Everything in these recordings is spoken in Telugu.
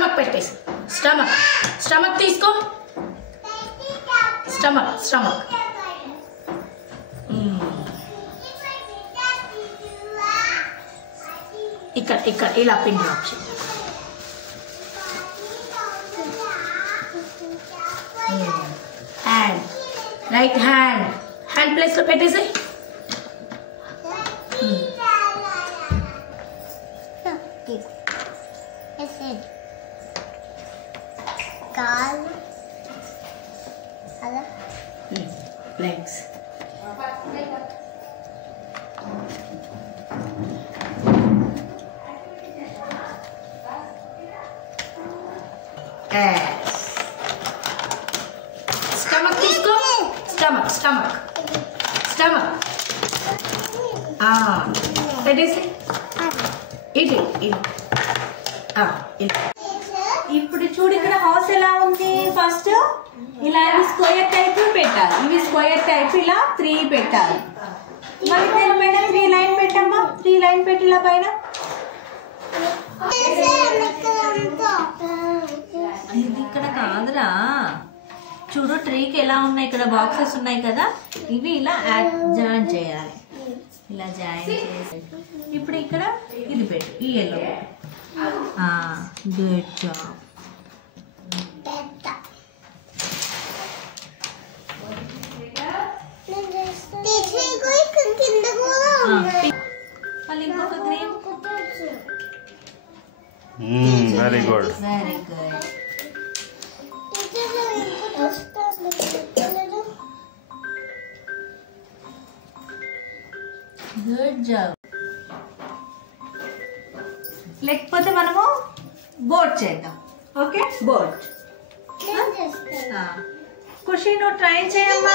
స్టమక్ పెట్టేసి స్టమక్ తీసుకో స్టమక్ ఇక్కడ ఇలా పిండి వచ్చి హ్యాండ్ రైట్ హ్యాండ్ ప్లేస్లో పెట్టేసి legs. Yes. Stomach తీసుకో stomach పెట్టేసి ఇది ఇప్పుడు చూడు ఇక్కడ హౌస్ ఎలా ఉంది. ఫస్ట్ ఇలా ఇవి స్క్వేర్ టైప్ పెట్టాలి, ఇవి స్క్వేర్ టైప్ ఇలా 3 పెట్టాలి. మళ్ళీ దీనిపైన 3 లైన్ పెట్టమ్మా, 3 లైన్ పెట్టి ఇలా పైన. ఇక్కడ కాదురా, చూడు ట్రీకి ఎలా ఉన్నాయి, ఇక్కడ బాక్సెస్ ఉన్నాయి కదా, ఇవి ఇలా జాయిన్ చేయాలి. ఇలా జాయిన్ చేసి ఇప్పుడు ఇక్కడ ఇది పెట్టు, ఈ ఎల్లో. Good job. మళ్ళీ ఇంకొక green. Very good good job. లేకపోతే మనము బోట్ చేద్దాం. Okay boat. ఖుషి నువ్వు ట్రై చేయమ్మా.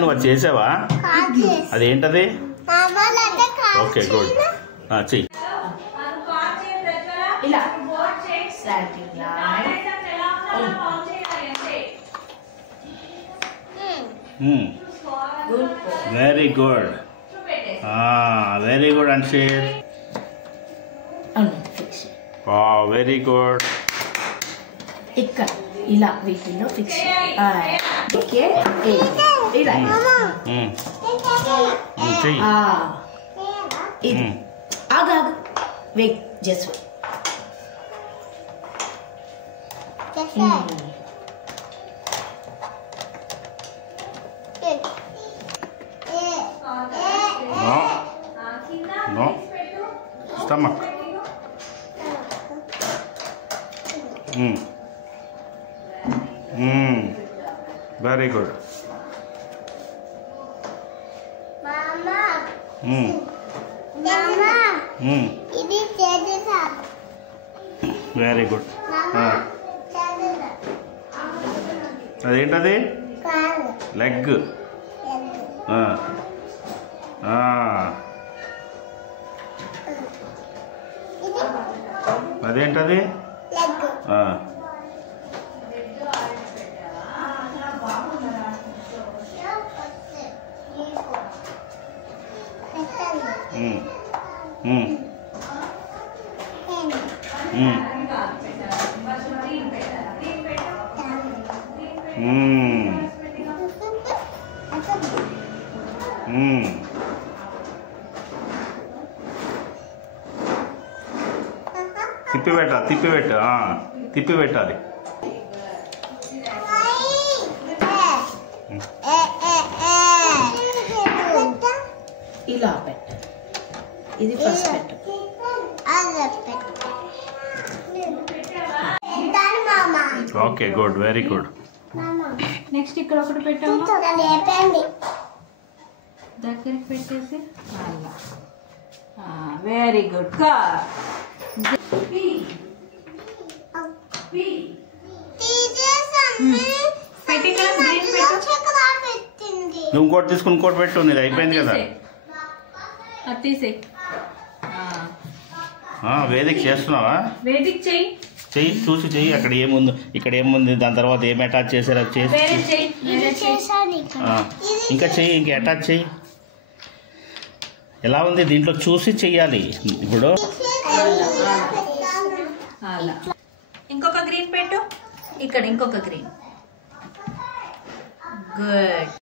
నువ్వు అది చేసావా? అదేంటది? ఓకే గుడ్ చెయ్యి. ఇలా వెరీ గుడ్ వెరీ గుడ్ అన్షీర్. Very good. ఇక్కడ ఇలా వీటిలో ఫిక్స్ ఇలా ఇది ఆగు wait just No stomach. Very good. Mama. Ini cedera. Very good. అదేంటది? లెగ్. అదేంటది? తిప్పి పెట్టాలి. ఇలా పెట్ట, ఇది ఫస్ట్ పెట్ట. Okay good very good. Next ఇక్కడ ఒకటి పెట్టాము, దగ్గరికి పెట్టేసి వెరీ గుడ్. నువ్వు ఇంకోటి తీసుకుని ఇంకోటి పెట్టు, నీది అయిపోయింది కదా. వేదిక చేస్తున్నావా? వేదిక చెయ్యి, చూసి చెయ్యి. అక్కడ ఏముంది, ఇక్కడ ఏముంది, దాని తర్వాత ఏం అటాచ్ చేశారు అది చేసి ఇంకా చెయ్యి, ఇంకా అటాచ్ చెయ్యి. ఎలా ఉంది దీంట్లో చూసి చెయ్యాలి ఇప్పుడు. అలా ఇంకొక గ్రీన్ పెట్టు, ఇక్కడ ఇంకొక గ్రీన్. గుడ్.